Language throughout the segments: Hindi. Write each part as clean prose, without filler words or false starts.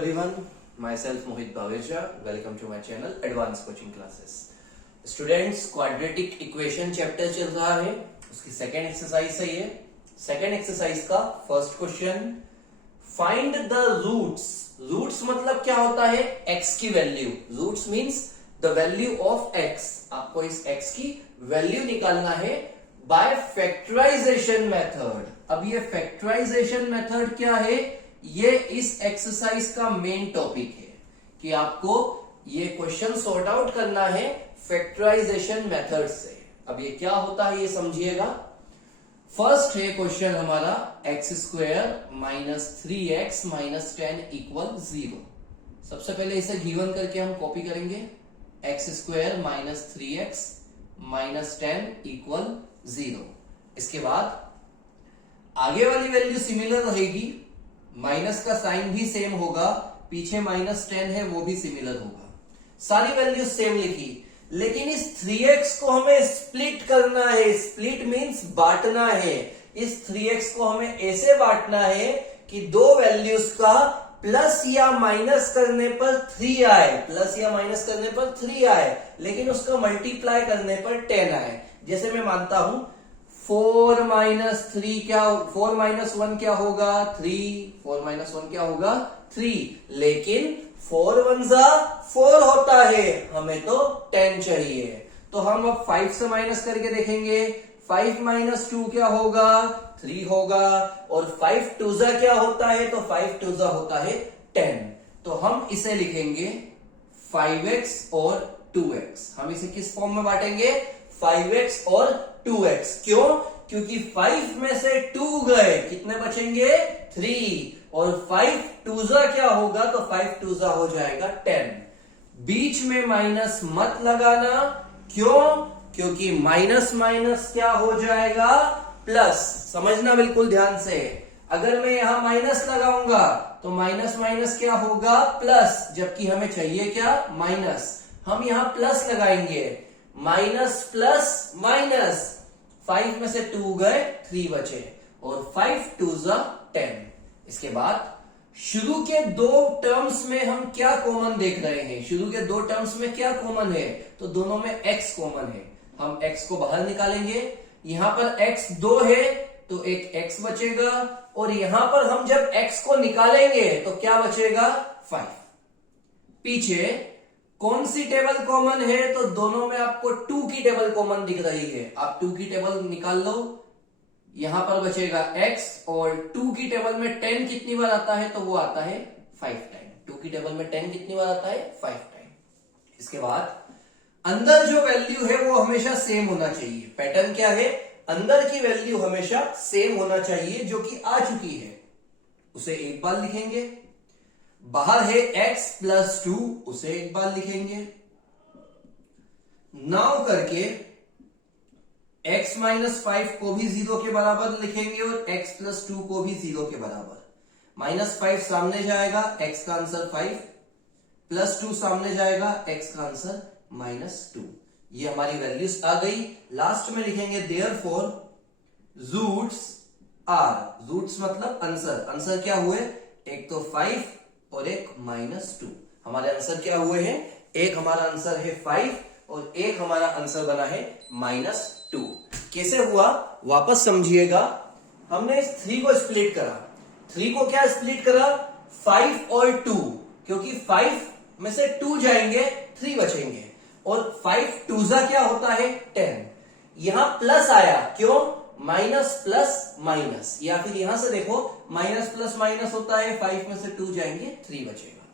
everyone, myself Mohit Bhaveja. Welcome to my channel Advanced Coaching Classes. Students, quadratic equation chapter चल रहा है, उसकी सेकेंड एक्सरसाइज है ये. सेकेंड एक्सरसाइज का first question, find the roots. Roots मतलब क्या होता है? x की value. Roots means the value of x. आपको इस x की वैल्यू निकालना है बाय फैक्टराइजेशन मेथड. अब ये फैक्टराइजेशन मेथड क्या है? ये इस एक्सरसाइज का मेन टॉपिक है कि आपको ये क्वेश्चन सॉर्ट आउट करना है फैक्टराइजेशन मेथड से. अब ये क्या होता है ये समझिएगा. फर्स्ट है क्वेश्चन हमारा x square minus 3x minus 10 equal 0. सबसे पहले इसे गिवन करके हम कॉपी करेंगे. X square minus 3x minus 10 equal 0. इसके बाद आगे वाली वैल्यू सिमिलर रहेगी, माइनस का साइन भी सेम होगा, पीछे माइनस 10 है वो भी सिमिलर होगा, सारी वैल्यू सेम लिखी. लेकिन इस 3x को हमें स्प्लिट करना है. स्प्लिट मींस बांटना है. इस 3x को हमें ऐसे बांटना है कि दो वैल्यूज का प्लस या माइनस करने पर 3 आए. प्लस या माइनस करने पर 3 आए, लेकिन उसका मल्टीप्लाई करने पर 10 आए. जैसे मैं मानता हूं 4 माइनस 3 क्या, 4 माइनस 1 क्या होगा? 3. 4 माइनस 1 क्या होगा? 3. लेकिन 4 1 जा 4 होता है, हमें तो 10 चाहिए. तो हम अब 5 से माइनस करके देखेंगे. 5 माइनस 2 क्या होगा? 3 होगा. और 5 2 जा क्या होता है? तो 5 2 जा होता है 10. तो हम इसे लिखेंगे 5x और 2x. हम इसे किस फॉर्म में बांटेंगे? 5x और 2x. क्यों? क्योंकि 5 में से 2 गए, कितने बचेंगे? 3. और 5 2 जा क्या होगा? तो 5 2 जा हो जाएगा 10. बीच में माइनस मत लगाना. क्यों? क्योंकि माइनस माइनस क्या हो जाएगा? प्लस. समझना बिल्कुल ध्यान से. अगर मैं यहां माइनस लगाऊंगा तो माइनस माइनस क्या होगा? प्लस. जबकि हमें चाहिए क्या? माइनस. हम यहां प्लस लगाएंगे. Minus plus minus. 5 में से 2 गए, 3 बचे. और 5 2 जा 10. इसके बाद शुरू के दो टर्म्स में हम क्या कॉमन देख रहे हैं? शुरू के दो टर्म्स में क्या कॉमन है? तो दोनों में x कॉमन है. हम x को बाहर निकालेंगे. यहां पर x 2 है तो एक x बचेगा. और यहां पर हम जब x को निकालेंगे तो क्या बचेगा? 5. पीछे कौन सी टेबल कॉमन है? तो दोनों में आपको 2 की टेबल कॉमन दिख रही है. आप 2 की टेबल निकाल लो. यहां पर बचेगा x. और 2 की टेबल में 10 कितनी बार आता है? तो वो आता है 5 टाइम. 2 की टेबल में 10 कितनी बार आता है? 5 टाइम. इसके बाद अंदर जो वैल्यू है वो हमेशा सेम होना चाहिए. पैटर्न क्या है? अंदर की वैल्यू हमेशा सेम होना चाहिए, जो कि आ चुकी है उसे एक बार लिखेंगे. बाहर है x प्लस 2, उसे एक बार लिखेंगे. नाउ करके x माइनस 5 को भी 0 के बराबर लिखेंगे और x प्लस 2 को भी 0 के बराबर. माइनस 5 सामने जाएगा, x का आंसर 5. प्लस 2 सामने जाएगा, x का आंसर माइनस 2. ये हमारी वैल्यूज आ गई. लास्ट में लिखेंगे देयरफॉर रूट्स आर. रूट्स मतलब आंसर. आंसर क्या हुए? एक तो 5 और एक माइनस 2. हमारे आंसर क्या हुए हैं? एक हमारा आंसर है 5 और एक हमारा आंसर बना है माइनस 2. कैसे हुआ वापस समझिएगा. हमने इस 3 को स्प्लिट करा. 3 को क्या स्प्लिट करा? 5 और 2. क्योंकि 5 में से 2 जाएंगे, 3 बचेंगे. और 5 2 जा क्या होता है? 10. यहां प्लस आया. क्यों? Minus plus minus. या फिर यहां से देखो, माइनस प्लस माइनस होता है. 5 में से 2 जाएंगे, 3 बचेगा.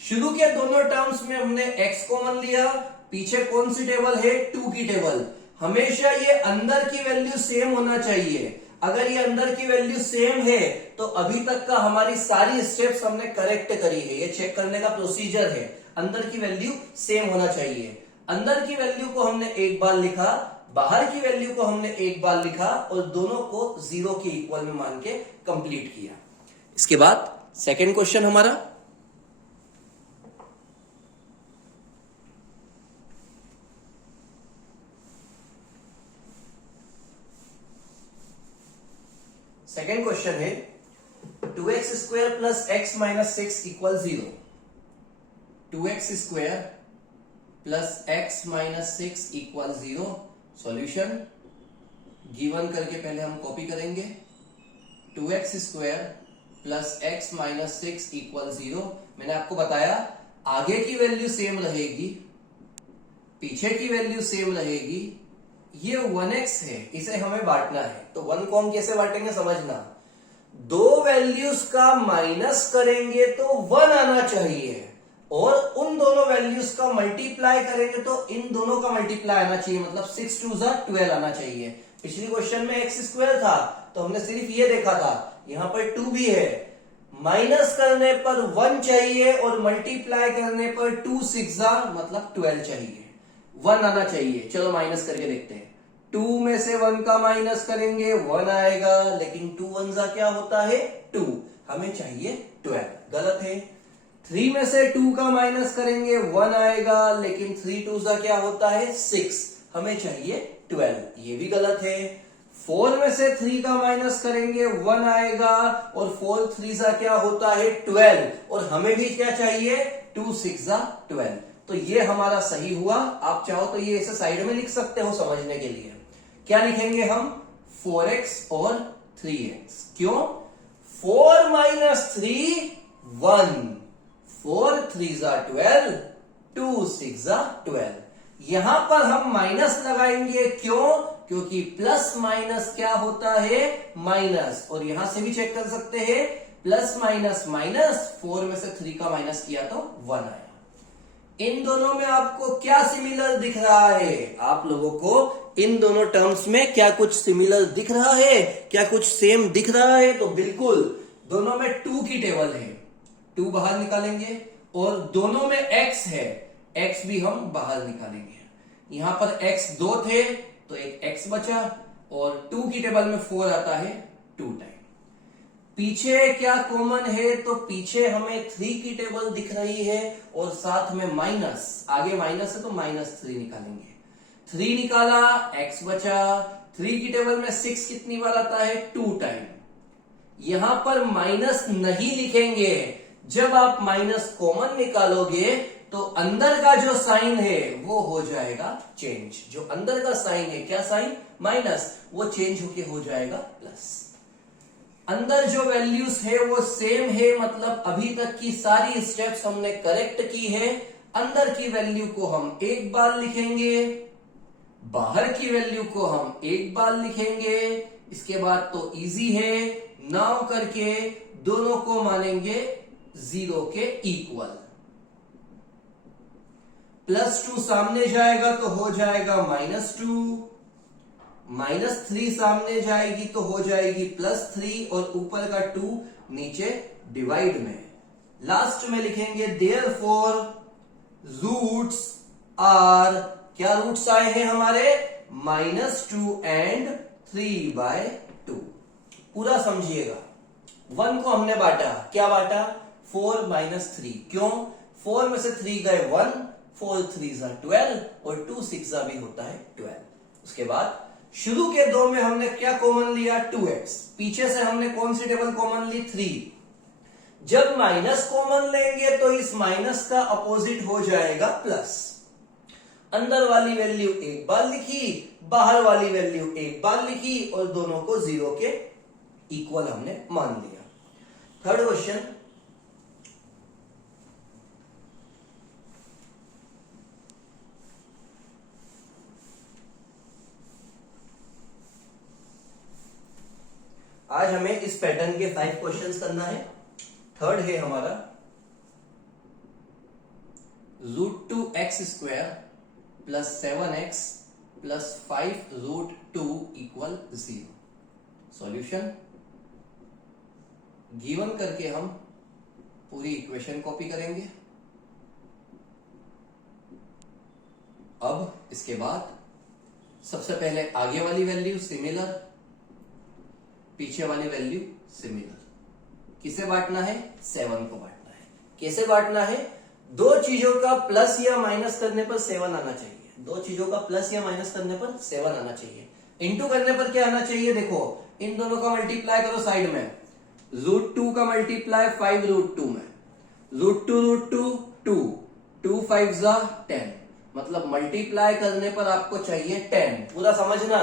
शुरू के दोनों टर्म्स में हमने x कॉमन लिया. पीछे कौन सी टेबल है? 2 की टेबल. हमेशा ये अंदर की वैल्यू सेम होना चाहिए. अगर ये अंदर की वैल्यू सेम है तो अभी तक का हमारी सारी स्टेप्स हमने करेक्ट करी है. ये चेक करने का प्रोसीजर है. अंदर की वैल्यू सेम होना चाहिए. अंदर की वैल्यू को हमने एक बार लिखा, बाहर की वैल्यू को हमने एक बार लिखा और दोनों को 0 के इक्वल में मान के कंप्लीट किया. इसके बाद सेकेंड क्वेश्चन हमारा, सेकेंड क्वेश्चन है 2x 2x² plus x minus 6 equal 0। 2x² plus x minus 6 equal 0। Solution given करके पहले हम कॉपी करेंगे। 2x² plus x minus 6 equal 0। मैंने आपको बताया आगे की वैल्यू सेम रहेगी, पीछे की वैल्यू सेम रहेगी। ये 1x है, इसे हमें बांटना है, तो 1 को हम कैसे बांटेंगे समझना। दो वैल्यूज का माइनस करेंगे तो 1 आना चाहिए, और उन दोनों वैल्यूज का मल्टीप्लाई करेंगे तो इन दोनों का मल्टीप्लाई आना चाहिए, मतलब 6 2 12 आना चाहिए। पिछली क्वेश्चन में x² था तो हमने सिर्फ ये देखा था, यहां पर 2 भी है। माइनस करने पर 1 चाहिए और मल्टीप्लाई करने पर 2 6 मतलब 12 चाहिए, 1 आना चाहिए। चलो माइनस करके देखते हैं। 2 में से 1 का माइनस करेंगे 1 आएगा, लेकिन 2 1 क्या होता है 2, हमें चाहिए 12, गलत है। 3 में से 2 का माइनस करेंगे 1 आएगा, लेकिन 3 2 क्या होता है 6, हमें चाहिए 12, ये भी गलत है। 4 में से 3 का माइनस करेंगे 1 आएगा, और 4 3 क्या होता है 12, और हमें भी क्या चाहिए 2 6 12। तो ये हमारा सही हुआ। आप चाहो तो ये इसे साइड में लिख सकते हो समझने के लिए। क्या लिखेंगे हम 4x और 3x। क्यों 4 माइनस 3 1, 4 3 12, 2 6 12। यहां पर हम माइनस लगाएंगे, क्यों, क्योंकि प्लस माइनस क्या होता है माइनस, और यहां से भी चेक कर सकते हैं प्लस माइनस माइनस। 4 में से 3 का माइनस किया तो 1 आया। इन दोनों में आपको क्या सिमिलर दिख रहा है, आप लोगों को इन दोनों टर्म्स में क्या कुछ सिमिलर दिख रहा है, क्या कुछ सेम दिख रहा है? तो बिल्कुल, दोनों में 2 की टेबल है, 2 बाहर निकालेंगे, और दोनों में x है, x भी हम बाहर निकालेंगे। यहां पर x 2 थे तो एक x बचा, और 2 की टेबल में 4 आता है 2 टाइम। पीछे क्या कॉमन है, तो पीछे हमें 3 की टेबल दिख रही है, और साथ में माइनस, आगे माइनस है तो -3 निकालेंगे। 3 निकाला, x बचा। 3 की टेबल में 6 कितनी बार आता है 2 टाइम। यहां पर माइनस नहीं लिखेंगे, जब आप माइनस कॉमन निकालोगे तो अंदर का जो साइन है वो हो जाएगा चेंज। जो अंदर का साइन है, क्या साइन माइनस, वो चेंज होके हो जाएगा प्लस। अंदर जो वैल्यूज है वो सेम है, मतलब अभी तक की सारी स्टेप्स हमने करेक्ट की है। अंदर की वैल्यू को हम एक बार लिखेंगे, बाहर की वैल्यू को हम एक बार लिखेंगे। इसके बाद तो इजी है, नाउ करके दोनों को मानेंगे 0 के इक्वल। +2 सामने जाएगा तो हो जाएगा -2, -3 सामने जाएगी तो हो जाएगी +3, और ऊपर का 2 नीचे डिवाइड में। लास्ट में लिखेंगे देयरफॉर रूट्स आर, क्या रूट्स आए हैं हमारे -2 एंड 3/2। पूरा समझिएगा। 1 को हमने बांटा, क्या बांटा 4 - 3। क्यों, 4 में से 3 गए 1, 4 3 12, और 2 6 भी होता है 12। उसके बाद शुरू के 2 में हमने क्या कॉमन लिया 2x, पीछे से हमने कौन सी टेबल कॉमन ली 3। जब माइनस कॉमन लेंगे तो इस माइनस का अपोजिट हो जाएगा प्लस। अंदर वाली वैल्यू एक बार लिखी, बाहर वाली वैल्यू एक बार लिखी, और दोनों को 0 के इक्वल हमने मान लिया। थर्ड क्वेश्चन, आज हमें इस पैटर्न के 5 क्वेश्चंस करना है। थर्ड है हमारा √2x² + 7x + 5√2 = 0। सॉल्यूशन गिवन करके हम पूरी इक्वेशन कॉपी करेंगे। अब इसके बाद सबसे पहले आगे वाली वैल्यू सिमिलर, पीछे वाली वैल्यू सिमिलर। किसे बांटना है 7 को बांटना है। कैसे बांटना है, दो चीजों का प्लस या माइनस करने पर 7 आना चाहिए। दो चीजों का प्लस या माइनस करने पर 7 आना चाहिए। इंटू करने पर क्या आना चाहिए, देखो इन दोनों का मल्टीप्लाई करो साइड में, √2 का मल्टीप्लाई 5√2 में, √2 2 5 जा 10, मतलब मल्टीप्लाई करने पर आपको चाहिए 10। पूरा समझना,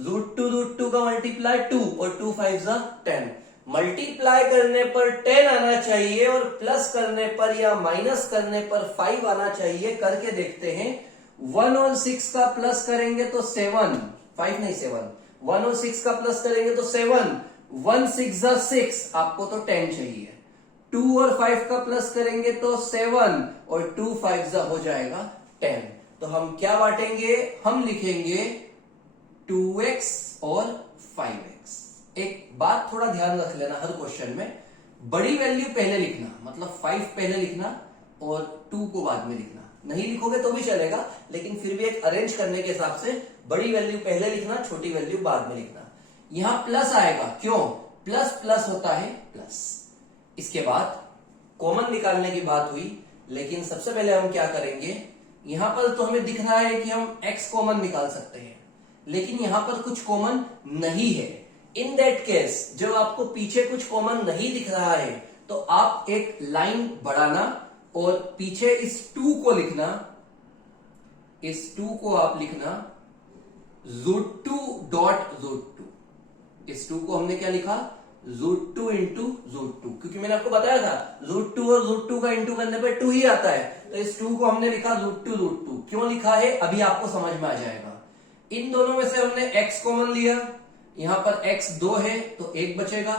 √2 का मल्टीप्लाई 2 और 2 5 जा 10, मल्टीप्लाई करने पर 10 आना चाहिए और प्लस करने पर या माइनस करने पर 5 आना चाहिए। करके देखते हैं। 1 और 6 का प्लस करेंगे तो 7, 5 नहीं 7, 1 और 6 का प्लस करेंगे तो 7, 1 6 जा 6, आपको तो 10 चाहिए। 2 और 5 का प्लस करेंगे तो 7 और 2 5 जा हो जाएगा 10। तो हम क्या बांटेंगे, हम लिखेंगे 2x और 5x। एक बात थोड़ा ध्यान रख लेना, हर क्वेश्चन में बड़ी वैल्यू पहले लिखना, मतलब 5 पहले लिखना और 2 को बाद में लिखना। नहीं लिखोगे तो भी चलेगा, लेकिन फिर भी एक अरेंज करने के हिसाब से बड़ी वैल्यू पहले लिखना, छोटी वैल्यू बाद में लिखना। यहां प्लस आएगा, क्यों, प्लस प्लस होता है प्लस। इसके बाद कॉमन निकालने की बात हुई, लेकिन सबसे पहले हम क्या करेंगे, यहां पर तो हमें दिख रहा है कि हम x कॉमन निकाल सकते हैं, लेकिन यहां पर कुछ कॉमन नहीं है। इन दैट केस, जब आपको पीछे कुछ कॉमन नहीं दिख रहा है, तो आप एक लाइन बढ़ाना और पीछे इस 2 को लिखना, इस 2 को आप लिखना √2 डॉट √2। इस 2 को हमने क्या लिखा, √2 इंटू √2, क्योंकि मैंने आपको बताया था √2 और √2 का इंटू करने पे 2 ही आता है, तो इस 2 को हमने लिखा √2। क्यों लिखा है अभी आपको समझ में आ जाएगा। इन दोनों में से हमने x कॉमन लिया, यहां पर x 2 है तो 1 बचेगा,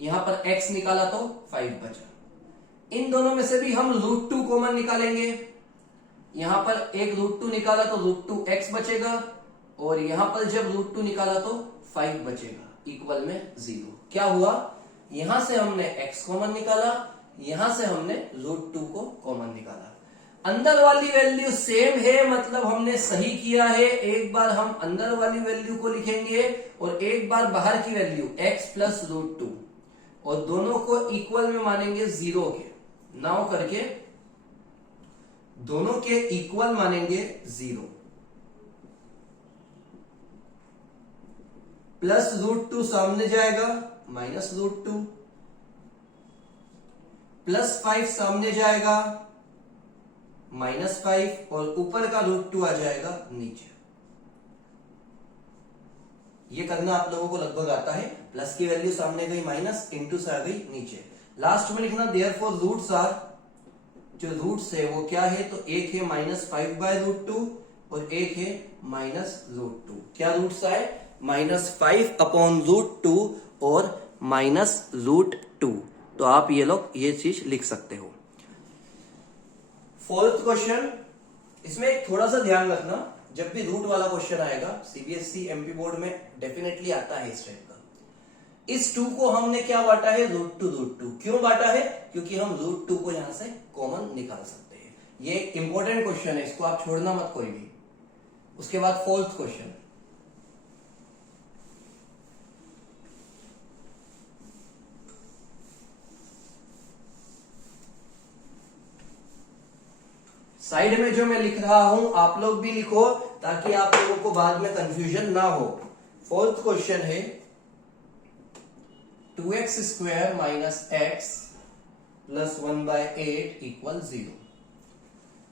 यहां पर x निकाला तो 5 बचा। इन दोनों में से भी हम √2 कॉमन निकालेंगे, यहां पर एक √2 निकाला तो √2x बचेगा, और यहां पर जब √2 निकाला तो 5 बचेगा, इक्वल में 0। क्या हुआ, यहां से हमने x कॉमन निकाला, यहां से हमने √2 को कॉमन निकाला। अंदर वाली वैल्यू सेम है, मतलब हमने सही किया है। एक बार हम अंदर वाली वैल्यू को लिखेंगे और एक बार बाहर की वैल्यू x प्लस √2, और दोनों को इक्वल में मानेंगे 0 के, नाउ करके दोनों के इक्वल मानेंगे 0। प्लस √2 सामने जाएगा, माइनस √2, प्लस 5 सामने जाएगा, -5, और ऊपर का √2 आ जाएगा नीचे। ये करना आप लोगों को लगभग आता है। प्लस की वैल्यू सामने गई माइनस, इंटू से आ गई नीचे। लास्ट में लिखना देयरफॉर रूट्स आर, जो रूट्स है वो क्या है, तो एक है -5/√2 और एक है -√2। क्या रूट्स आए, -5/√2 और -√2। तो आप ये लोग ये चीज लिख सकते हो। 4th क्वेश्चन, इसमें एक थोड़ा सा ध्यान रखना, जब भी रूट वाला क्वेश्चन आएगा सीबीएसई एमपी बोर्ड में डेफिनेटली आता है इस टाइप का। इस 2 को हमने क्या बांटा है, √2। क्यों बांटा है, क्योंकि हम √2 को यहां से कॉमन निकाल सकते हैं। ये इंपॉर्टेंट क्वेश्चन है, इसको आप छोड़ना मत कोई भी। उसके बाद 4th क्वेश्चन, साइड में जो मैं लिख रहा हूं आप लोग भी लिखो, ताकि आप लोगों को बाद में कंफ्यूजन ना हो। 4th क्वेश्चन है 2x² - x + 1/8 = 0।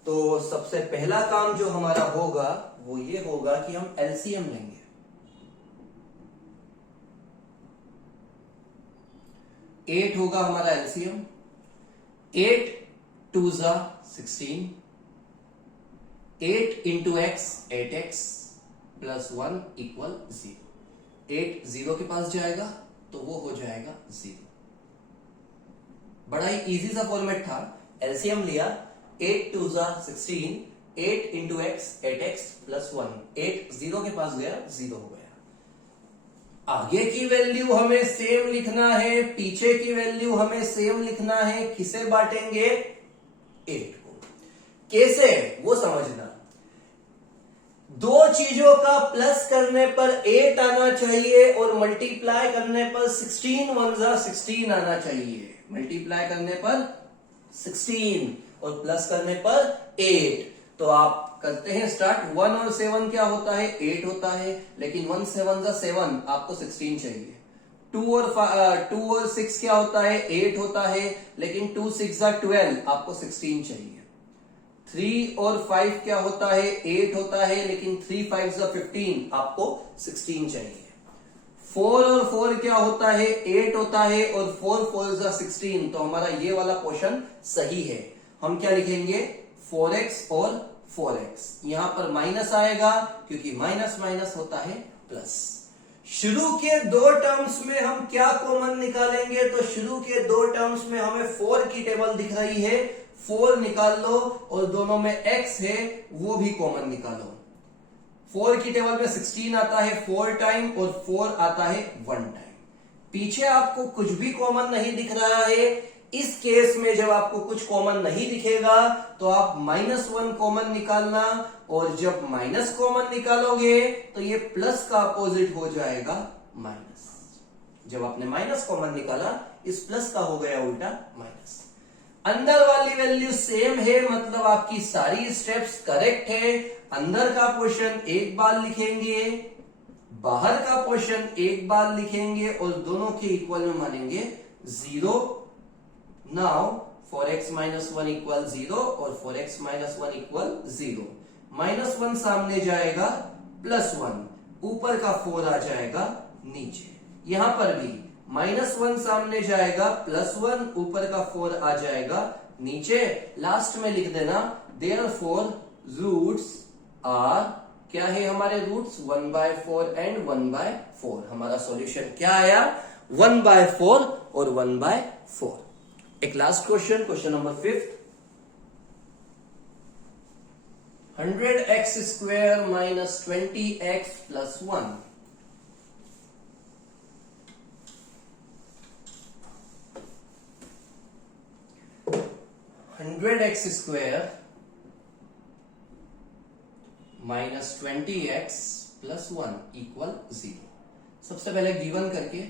तो सबसे पहला काम जो हमारा होगा वो ये होगा कि हम एलसीएम लेंगे। 8 होगा हमारा एलसीएम, 8 2 जा 16, 8 इंटू x 8x + 1 = 0। 8 0 के पास जाएगा तो वो हो जाएगा 0। बड़ा ही इजी सा फॉर्मेट था। एलसीएम लिया, 8 2 जा 16, 8 इंटू x 8x + 1, 8 0 के पास गया 0 हो गया। आगे की वैल्यू हमें सेम लिखना है, पीछे की वैल्यू हमें सेम लिखना है। किसे बांटेंगे, 8 को। कैसे वो समझना, दो चीजों का प्लस करने पर 8 आना चाहिए और मल्टीप्लाई करने पर 16 1 जा 16 आना चाहिए। मल्टीप्लाई करने पर 16 और प्लस करने पर 8। तो आप करते हैं स्टार्ट। 1 और 7 क्या होता है, 8 होता है, लेकिन 1 7 जा 7, आपको 16 चाहिए। 2 और 6 क्या होता है, 8 होता है, लेकिन 2 6 12, आपको 16 चाहिए। 3 और 5 क्या होता है, 8 होता है, लेकिन 3 5 15, आपको 16 चाहिए। 4 और 4 क्या होता है, 8 होता है, और 4 4 16, तो हमारा ये वाला क्वेश्चन सही है। हम क्या लिखेंगे, 4x और 4x। यहां पर माइनस आएगा क्योंकि माइनस माइनस होता है प्लस। शुरू के दो टर्म्स में हम क्या कॉमन निकालेंगे, तो शुरू के दो टर्म्स में हमें 4 की टेबल दिख रही है, 4 निकाल लो, और दोनों में x है वो भी कॉमन निकालो। 4 की टेबल में 16 आता है 4 टाइम, और 4 आता है 1 टाइम। पीछे आपको कुछ भी कॉमन नहीं दिख रहा है। इस केस में जब आपको कुछ कॉमन नहीं दिखेगा तो आप -1 कॉमन निकालना, और जब माइनस कॉमन निकालोगे तो ये प्लस का अपोजिट हो जाएगा माइनस। जब आपने माइनस कॉमन निकाला, इस प्लस का हो गया उल्टा माइनस। अंदर वाली वैल्यू सेम है, मतलब आपकी सारी स्टेप्स करेक्ट है। अंदर का पोर्शन एक बार लिखेंगे, बाहर का पोर्शन एक बार लिखेंगे, और दोनों के इक्वल में मानेंगे 0। नाउ 4x minus 1 इक्वल 0 और 4x minus 1 इक्वल 0। -1 सामने जाएगा, +1, ऊपर का 4 आ जाएगा नीचे। यहां पर भी -1 सामने जाएगा, +1, ऊपर का 4 आ जाएगा नीचे। लास्ट में लिख देना therefore रूट्स आर, क्या है हमारे रूट्स, 1/4 एंड 1/4। हमारा सॉल्यूशन क्या आया, 1/4 और 1/4। एक last question, question number 5। 100x square minus 20x plus 1। 100x square minus 20x plus 1 equal 0। सबसे पहले गिवन करके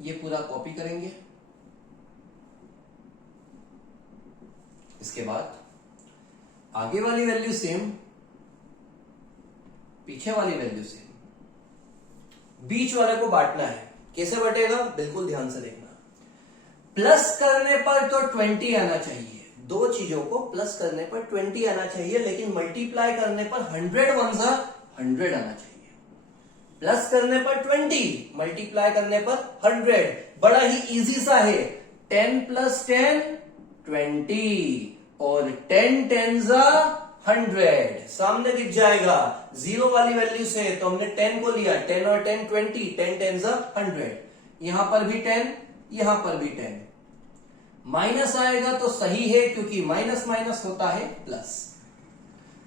ये पूरा कॉपी करेंगे। इसके बाद आगे वाली वैल्यू सेम, पीछे वाली वैल्यू सेम, बीच वाले को बांटना है। कैसे बटेगा, बिल्कुल ध्यान से देखना। प्लस करने पर तो 20 आना चाहिए, दो चीजों को प्लस करने पर 20 आना चाहिए, लेकिन मल्टीप्लाई करने पर 100 100 आना चाहिए। प्लस करने पर 20, मल्टीप्लाई करने पर 100। बड़ा ही इजी सा है। 10 + 10 20, और 10 10 100 सामने दिख जाएगा। 0 वाली वैल्यू से तो हमने 10 को लिया, 10 और 10 20, 10 10 100। यहां पर भी 10, यहां पर भी 10। माइनस आएगा तो सही है, क्योंकि माइनस माइनस होता है प्लस।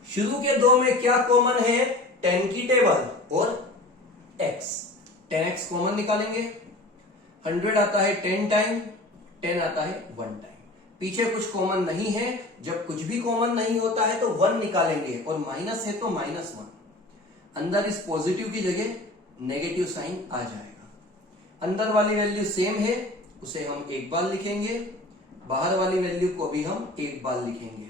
शुरू के दो में क्या कॉमन है, 10 की टेबल और x। 10x कॉमन निकालेंगे, 100 आता है 10 टाइम, 10 आता है 1 टाइम। पीछे कुछ कॉमन नहीं है। जब कुछ भी कॉमन नहीं होता है तो 1 निकालेंगे, और माइनस है तो -1। अंदर इस पॉजिटिव की जगह नेगेटिव साइन आ जाएगा। अंदर वाली वैल्यू सेम है, उसे हम एक बार लिखेंगे, बाहर वाली वैल्यू को भी हम एक बार लिखेंगे।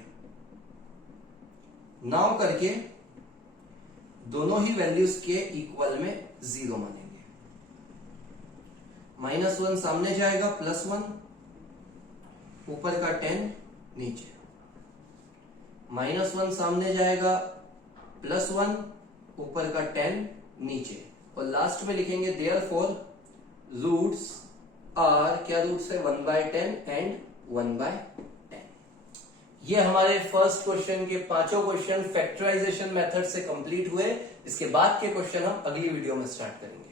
नाउ करके दोनों ही वैल्यूज के इक्वल में 0 मानेंगे। -1 सामने जाएगा, +1, ऊपर का 10 नीचे। -1 सामने जाएगा, +1, ऊपर का 10 नीचे। और लास्ट में लिखेंगे therefore रूट्स आर, क्या रूट्स है, 1/10 एंड 1/10। ये हमारे फर्स्ट क्वेश्चन के पांचों क्वेश्चन फैक्टराइजेशन मेथड से कंप्लीट हुए। इसके बाद के क्वेश्चन हम अगली वीडियो में स्टार्ट करेंगे।